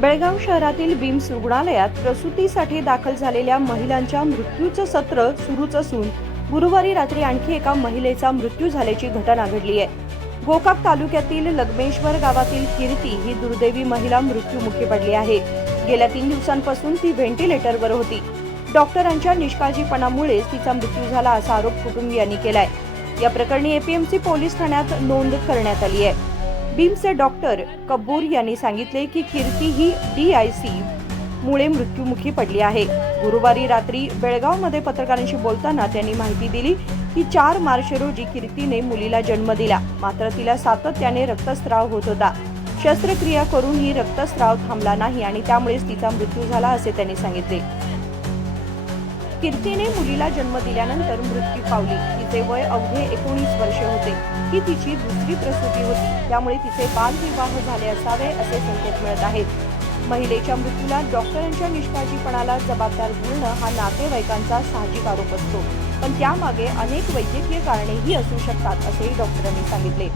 बेळगाव शहरातील बिम्स रुग्णालयात प्रसूतीसाठी दाखल झालेल्या महिलांच्या मृत्यूचं सत्र सुरूच असून गुरुवारी रात्री आणखी एका महिलेचा मृत्यू झाल्याची घटना घडली आहे। गोकाक तालुक्यातील लगमेश्वर गावातील कीर्ती ही दुर्दैवी महिला मृत्यूमुखी पडली आहे। गेल्या 3 दिवसांपासून ती व्हेंटिलेटरवर होती। डॉक्टरांच्या निष्काळजीपणामुळे तिचा मृत्यू झाला असा आरोप कुटुंबियांनी केलाय। या प्रकरणी एपीएमसी पोलीस ठाण्यात नोंद करण्यात आली आहे। बिम्सचे डॉक्टर कबूर यांनी सांगितले की कीर्ती ही DIC मुळे मृत्यूमुखी पडली आहे। गुरुवारी रात्री बेळगावमध्ये पत्रकारांशी बोलताना त्यांनी माहिती दिली की 4 मार्च रोजी कीर्तीने मुलीला जन्म दिला, मात्र तिला सातत्याने रक्तस्राव होत होता। शस्त्रक्रिया करूनही रक्तस्राव थांबला नाही आणि त्यामुळेच तिचा मृत्यू झाला असे त्यांनी सांगितले। कीर्तीने मुलीला जन्म दिल्यानंतर मृत्यू पावली। तिचे वय अवघे 19 वर्षे होते। ही तिची दुसरी प्रसूती होती, त्यामुळे तिचे बालविवाह झाले असावे असे संकेत मिळत आहेत। महिलेच्या मृत्यूला डॉक्टरांच्या निष्काळजीपणाला जबाबदार धरणं हा नातेवाईकांचा साहजिक आरोप असतो, पण त्यामागे अनेक वैद्यकीय कारणेही असू शकतात असेही डॉक्टरांनी सांगितले।